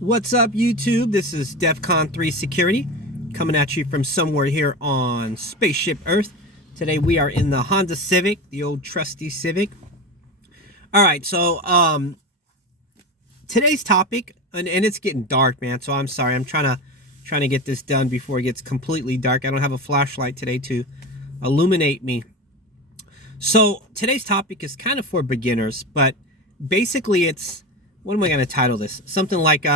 What's up, YouTube? This is DEFCON 3 Security coming at you from somewhere here on Spaceship Earth. Today we are in the Honda Civic, the old trusty Civic. All right, so today's topic, and it's getting dark, man. So I'm sorry, I'm trying to get this done before it gets completely dark. I don't have a flashlight today to illuminate me. So today's topic is kind of for beginners, but basically it's, what am I going to title this? Something like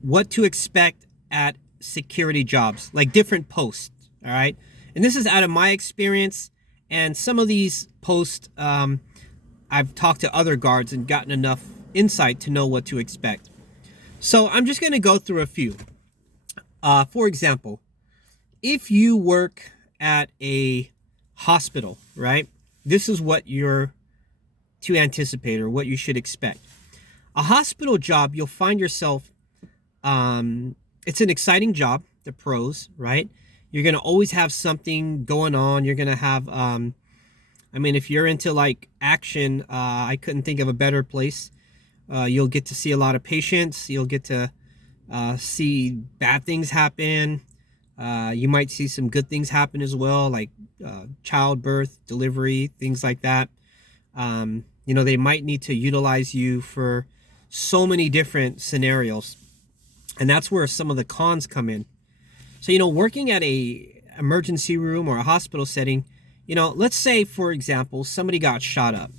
what to expect at security jobs, like different posts, all right? And this is out of my experience, and some of these posts, I've talked to other guards and gotten enough insight to know what to expect. So I'm just going to go through a few. For example, if you work at a hospital, right? This is what you're to anticipate, or what you should expect. A hospital job, you'll find yourself, it's an exciting job, the pros, right? You're going to always have something going on. You're going to have, I mean, if you're into like action, I couldn't think of a better place. You'll get to see a lot of patients. You'll get to see bad things happen. You might see some good things happen as well, like childbirth, delivery, things like that. You know, they might need to utilize you for so many different scenarios. And that's where some of the cons come in. So, you know, working at a emergency room or a hospital setting, you know, let's say, for example, somebody got shot up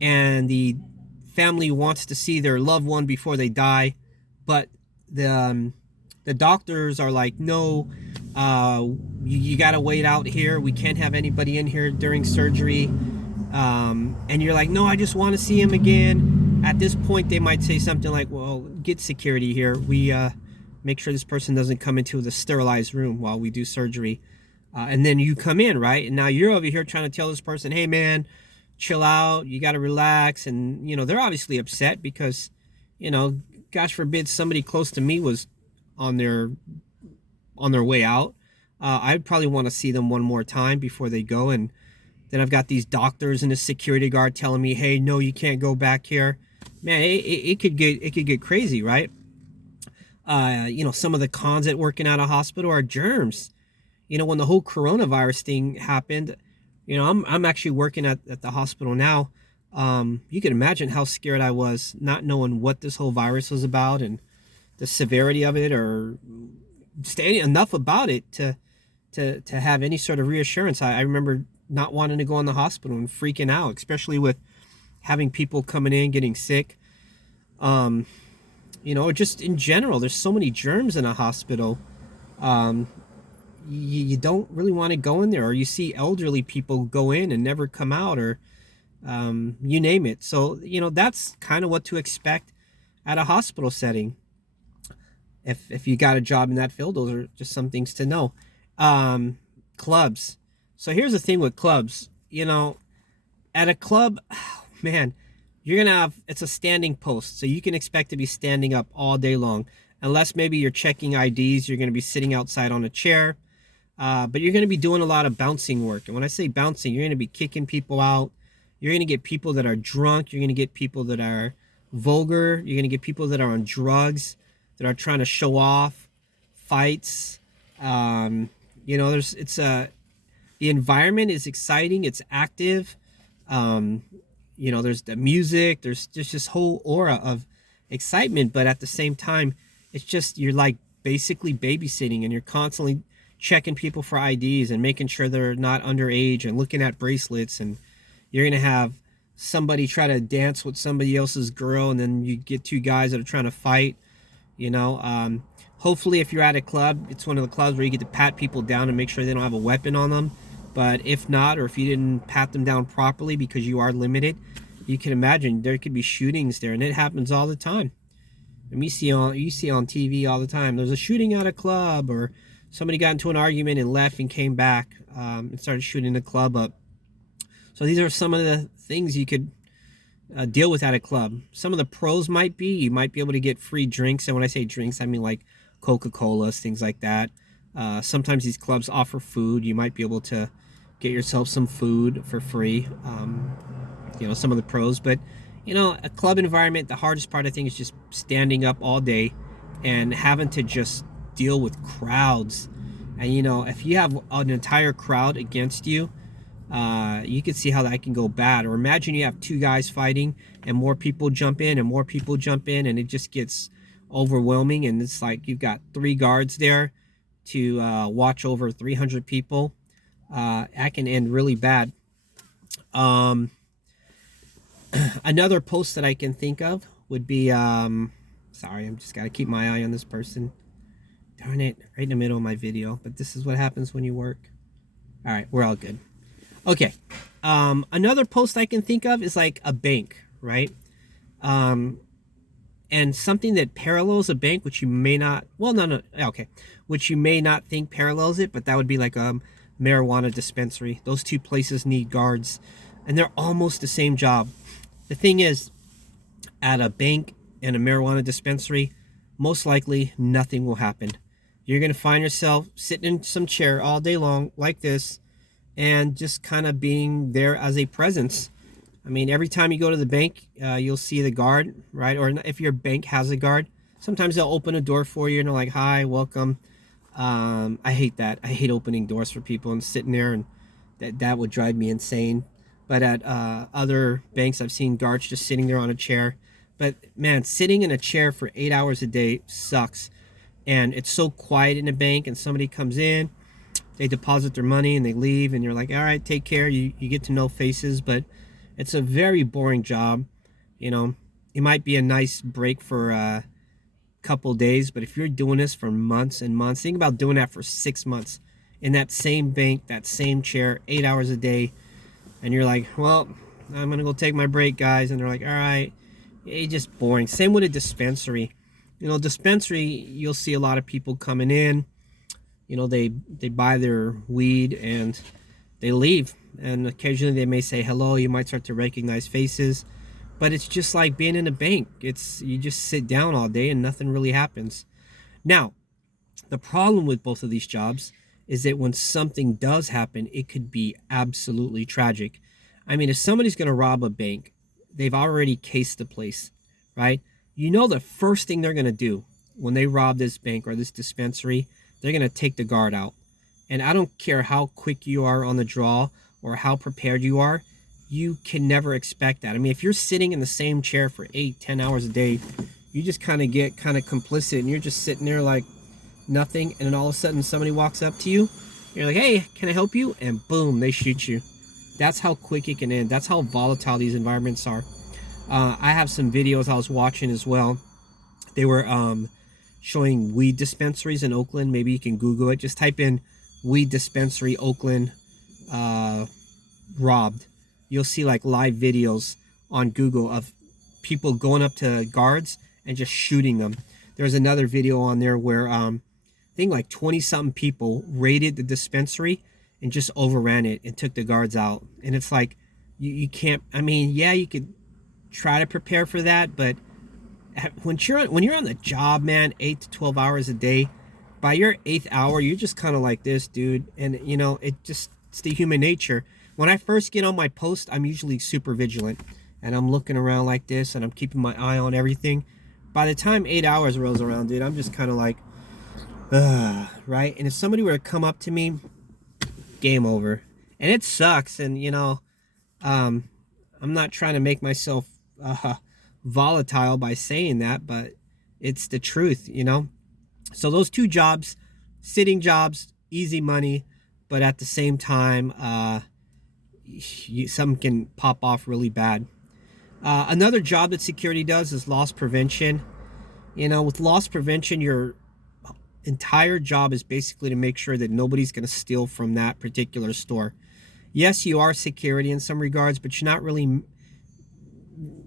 and the family wants to see their loved one before they die, but the doctors are like, no, you got to wait out here. We can't have anybody in here during surgery. And you're like, no, I just want to see him again. At this point, they might say something like, well, get security here. We make sure this person doesn't come into the sterilized room while we do surgery. And then you come in, right? And now you're over here trying to tell this person, hey, man, chill out. You got to relax. And, you know, they're obviously upset because, you know, gosh forbid somebody close to me was on their way out. I'd probably want to see them one more time before they go. And then I've got these doctors and a security guard telling me, hey, no, you can't go back here. Man, it could get crazy, right? You know, some of the cons at working at a hospital are germs. You know, when the whole coronavirus thing happened, you know, I'm actually working at the hospital now. You can imagine how scared I was, not knowing what this whole virus was about and the severity of it, or standing enough about it to have any sort of reassurance. I remember not wanting to go in the hospital and freaking out, especially with having people coming in getting sick. You know, just in general, there's so many germs in a hospital. You don't really want to go in there, or you see elderly people go in and never come out, or you name it. So, you know, that's kind of what to expect at a hospital setting. If you got a job in that field, those are just some things to know. Clubs. So here's the thing with clubs. You know, at a club, man, you're going to have, it's a standing post. So you can expect to be standing up all day long. Unless maybe you're checking IDs, you're going to be sitting outside on a chair. But you're going to be doing a lot of bouncing work. And when I say bouncing, you're going to be kicking people out. You're going to get people that are drunk. You're going to get people that are vulgar. You're going to get people that are on drugs, that are trying to show off, fights. You know, the environment is exciting. It's active. You know, there's the music. There's just this whole aura of excitement. But at the same time, it's just, you're like basically babysitting, and you're constantly checking people for IDs and making sure they're not underage and looking at bracelets. And you're going to have somebody try to dance with somebody else's girl, and then you get two guys that are trying to fight, you know. Hopefully, if you're at a club, it's one of the clubs where you get to pat people down and make sure they don't have a weapon on them. But if not, or if you didn't pat them down properly because you are limited, you can imagine there could be shootings there, and it happens all the time. And you see on TV all the time. There's a shooting at a club, or somebody got into an argument and left and came back and started shooting the club up. So these are some of the things you could deal with at a club. Some of the pros might be, you might be able to get free drinks. And when I say drinks, I mean like Coca-Colas, things like that. Sometimes these clubs offer food. You might be able to get yourself some food for free. You know, some of the pros. But You know, a club environment, the hardest part I think is just standing up all day and having to just deal with crowds. And you know, if you have an entire crowd against you, you can see how that can go bad. Or imagine you have two guys fighting and more people jump in and more people jump in, and it just gets overwhelming. And it's like you've got three guards there to watch over 300 people. That can end really bad. Um, Another post that I can think of would be, sorry, I'm just got to keep my eye on this person. Darn it, right in the middle of my video. But this is what happens when you work. All right, we're all good. Okay. Another post I can think of is like a bank, right? And something that parallels a bank, which you may not, well, no, okay, which you may not think parallels it, but that would be like a marijuana dispensary. Those two places need guards, and they're almost the same job. The thing is, at a bank and a marijuana dispensary, most likely nothing will happen. You're going to find yourself sitting in some chair all day long like this and just kind of being there as a presence. I mean, every time you go to the bank, you'll see the guard, right? Or if your bank has a guard, sometimes they'll open a door for you and they're like, hi, welcome. I hate that. I hate opening doors for people and sitting there, and that would drive me insane. But at other banks, I've seen guards just sitting there on a chair. But man, sitting in a chair for 8 hours a day sucks. And it's so quiet in a bank, and somebody comes in, they deposit their money and they leave, and you're like, all right, take care. You get to know faces, but it's a very boring job. You know, it might be a nice break for a couple days, but if you're doing this for months and months, think about doing that for 6 months in that same bank, that same chair, 8 hours a day. And you're like, well, I'm going to go take my break, guys. And they're like, all right, it's just boring. Same with a dispensary. You know, dispensary, you'll see a lot of people coming in. You know, they buy their weed and they leave. And occasionally they may say hello. You might start to recognize faces. But it's just like being in a bank. You just sit down all day and nothing really happens. Now, the problem with both of these jobs is that when something does happen, it could be absolutely tragic. I mean, if somebody's going to rob a bank, they've already cased the place, right? You know, the first thing they're going to do when they rob this bank or this dispensary, they're going to take the guard out. And I don't care how quick you are on the draw or how prepared you are, you can never expect that. I mean, if you're sitting in the same chair for 8-10 hours a day, you just kind of get kind of complicit, and you're just sitting there like nothing, and then all of a sudden somebody walks up to you, you're like, hey, can I help you? And boom, they shoot you. That's how quick it can end. That's how volatile these environments are. I have some videos I was watching as well. They were showing weed dispensaries in Oakland. Maybe you can Google it. Just type in weed dispensary Oakland robbed. You'll see like live videos on Google of people going up to guards and just shooting them. There's another video on there where I think like 20-something people raided the dispensary and just overran it and took the guards out. And it's like, you can't, I mean, yeah, you could try to prepare for that, but when you're on the job, man, 8 to 12 hours a day, by your 8th hour, you're just kind of like this, dude. And you know, it's the human nature. When I first get on my post, I'm usually super vigilant, and I'm looking around like this, and I'm keeping my eye on everything. By the time 8 hours rolls around, dude, I'm just kind of like, right? And if somebody were to come up to me, game over. And it sucks. And, you know, I'm not trying to make myself volatile by saying that, but it's the truth, you know? So those two jobs, sitting jobs, easy money, but at the same time, something can pop off really bad. Another job that security does is loss prevention. You know, with loss prevention, your entire job is basically to make sure that nobody's going to steal from that particular store. Yes, you are security in some regards, but you're not really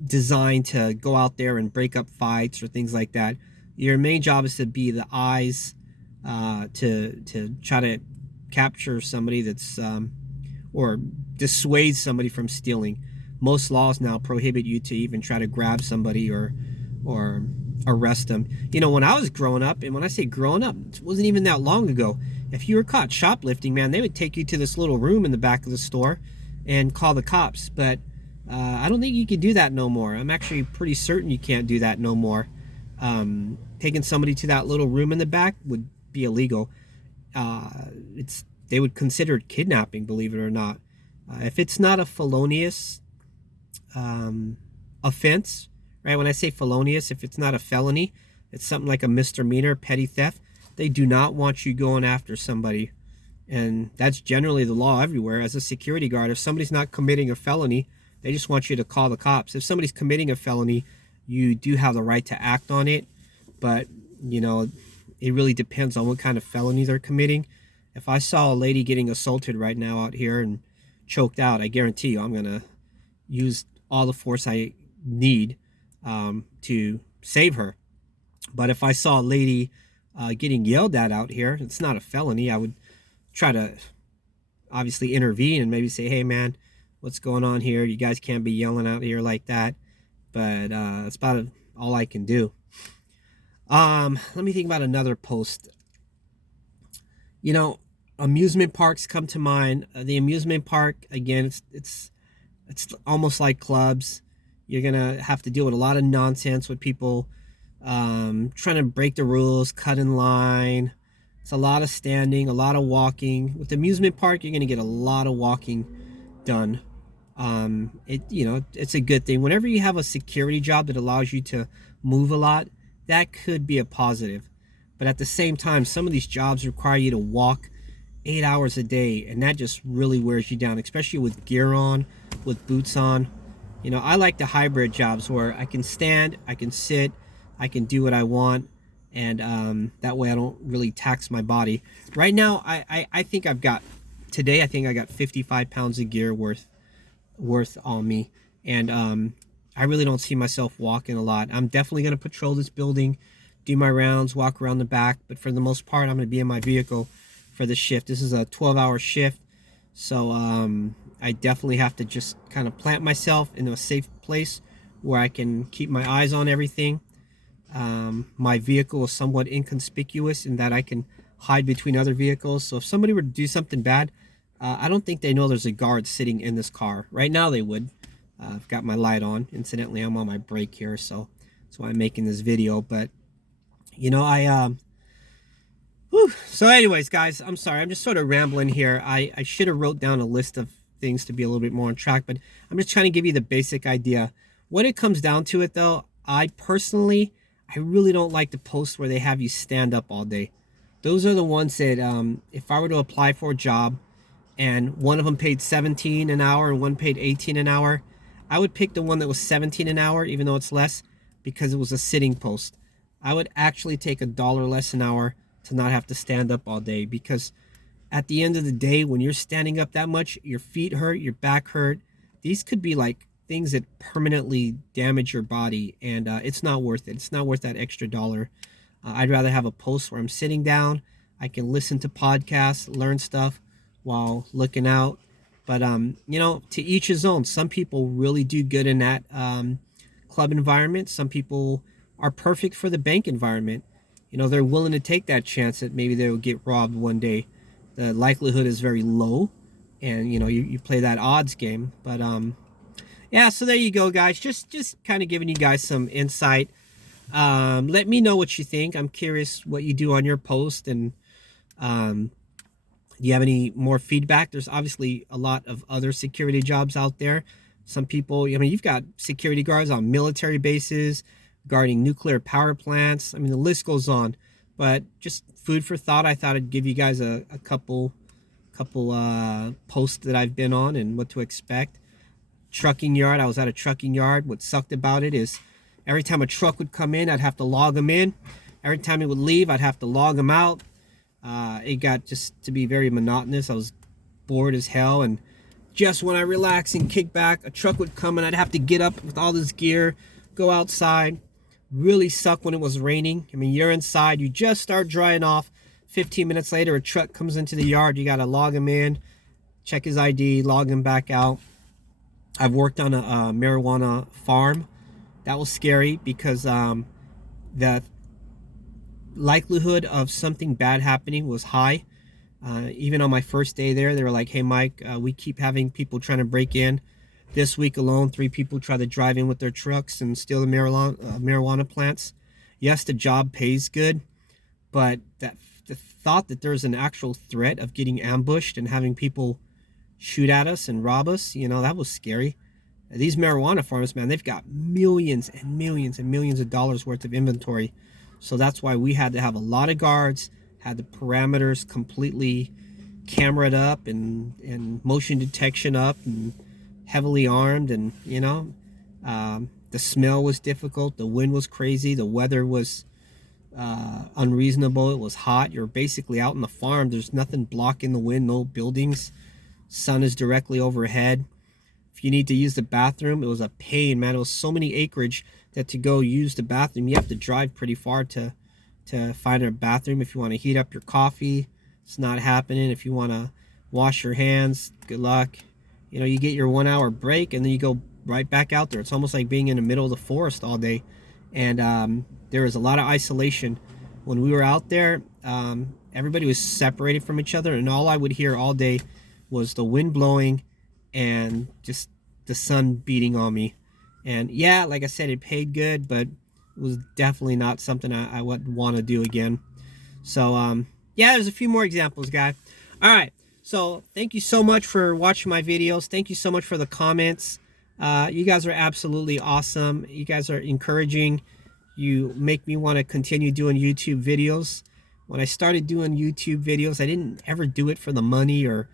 designed to go out there and break up fights or things like that. Your main job is to be the eyes to try to capture somebody that's or dissuade somebody from stealing. Most laws now prohibit you to even try to grab somebody or arrest them. You know, when I was growing up, and when I say growing up, it wasn't even that long ago, if you were caught shoplifting, man, they would take you to this little room in the back of the store and call the cops. But I don't think you can do that no more. I'm actually pretty certain you can't do that no more. Taking somebody to that little room in the back would be illegal. Uh, it's they would consider it kidnapping, believe it or not. If it's not a felonious offense, right? When I say felonious, if it's not a felony, it's something like a misdemeanor, petty theft. They do not want you going after somebody, and that's generally the law everywhere. As a security guard, if somebody's not committing a felony, they just want you to call the cops. If somebody's committing a felony, you do have the right to act on it, but you know, it really depends on what kind of felony they're committing. If I saw a lady getting assaulted right now out here and choked out, I guarantee you I'm gonna use all the force I need to save her. But if I saw a lady getting yelled at out here, it's not a felony. I would try to obviously intervene and maybe say, hey man, what's going on here? You guys can't be yelling out here like that. But that's about all I can do. Let me think about another post. You know, amusement parks come to mind. The amusement park, again, it's almost like clubs. You're gonna have to deal with a lot of nonsense with people trying to break the rules, cut in line. It's a lot of standing, a lot of walking. With the amusement park, you're gonna get a lot of walking done. It's a good thing. Whenever you have a security job that allows you to move a lot, that could be a positive. But at the same time, some of these jobs require you to walk 8 hours a day, and that just really wears you down, especially with gear on, with boots on. You know, I like the hybrid jobs where I can stand, I can sit, I can do what I want, and that way I don't really tax my body. Right now, I think I got 55 pounds of gear worth on me, and I really don't see myself walking a lot. I'm definitely going to patrol this building, do my rounds, walk around the back, but for the most part I'm going to be in my vehicle for the shift. This is a 12-hour shift, so I definitely have to just kind of plant myself in a safe place where I can keep my eyes on everything. My vehicle is somewhat inconspicuous in that I can hide between other vehicles, so if somebody were to do something bad, I don't think they know there's a guard sitting in this car. Right now they would. I've got my light on. Incidentally, I'm on my break here, so that's why I'm making this video. But, you know, So anyways, guys, I'm sorry. I'm just sort of rambling here. I should have wrote down a list of things to be a little bit more on track, but I'm just trying to give you the basic idea. When it comes down to it, though, I really don't like the posts where they have you stand up all day. Those are the ones that, if I were to apply for a job, and one of them paid 17 an hour and one paid 18 an hour, I would pick the one that was 17 an hour, even though it's less, because it was a sitting post. I would actually take $1 less an hour to not have to stand up all day, because at the end of the day, when you're standing up that much, your feet hurt, your back hurt. These could be like things that permanently damage your body, and it's not worth it. It's not worth that extra dollar. I'd rather have a post where I'm sitting down, I can listen to podcasts, learn stuff while looking out. But to each his own. Some people really do good in that club environment. Some people are perfect for the bank environment. They're willing to take that chance that maybe they will get robbed one day. The likelihood is very low, and you play that odds game. But yeah, so there you go, guys. Just kind of giving you guys some insight. Let me know what you think. I'm curious what you do on your post, and do you have any more feedback? There's obviously a lot of other security jobs out there. Some people, you've got security guards on military bases, guarding nuclear power plants. The list goes on. But just food for thought. I thought I'd give you guys a couple posts that I've been on and what to expect. Trucking yard. I was at a trucking yard. What sucked about it is every time a truck would come in, I'd have to log them in. Every time it would leave, I'd have to log them out. It got just to be very monotonous. I was bored as hell, and just when I relax and kick back, a truck would come and I'd have to get up with all this gear, go outside. Really sucked when it was raining. You're inside, you just start drying off. 15 minutes later, a truck comes into the yard. You got to log him in, check his ID, log him back out. I've worked on a marijuana farm. That was scary because the likelihood of something bad happening was high. Even on my first day there, they were like, hey Mike, we keep having people trying to break in. This week alone, 3 people tried to drive in with their trucks and steal the marijuana plants. Yes, the job pays good, but the thought that there's an actual threat of getting ambushed and having people shoot at us and rob us, that was scary. These marijuana farms, man, they've got millions and millions and millions of dollars worth of inventory. So that's why we had to have a lot of guards, had the parameters completely cameraed up and motion detection up and heavily armed. And, the smell was difficult. The wind was crazy. The weather was unreasonable. It was hot. You're basically out in the farm. There's nothing blocking the wind, no buildings. Sun is directly overhead. If you need to use the bathroom, it was a pain, man. It was so many acreage that to go use the bathroom, you have to drive pretty far to find a bathroom. If you want to heat up your coffee, it's not happening. If you want to wash your hands, good luck. You get your 1 hour break and then you go right back out there. It's almost like being in the middle of the forest all day. And there was a lot of isolation. When we were out there, everybody was separated from each other, and all I would hear all day was the wind blowing and just the sun beating on me. And yeah, like I said, it paid good, but it was definitely not something I would want to do again. So yeah, there's a few more examples, guy. All right, so thank you so much for watching my videos. Thank you so much for the comments. You guys are absolutely awesome. You guys are encouraging. You make me want to continue doing YouTube videos. When I started doing YouTube videos, I didn't ever do it for the money or,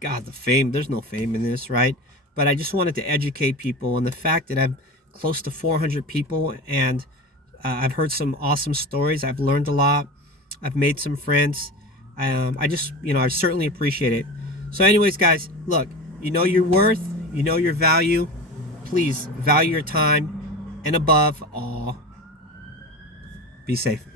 God, the fame. There's no fame in this, right? But I just wanted to educate people. And the fact that I've close to 400 people and I've heard some awesome stories. I've learned a lot. I've made some friends. I just, I certainly appreciate it. So anyways, guys, look, you know your worth. You know your value. Please value your time. And above all, be safe.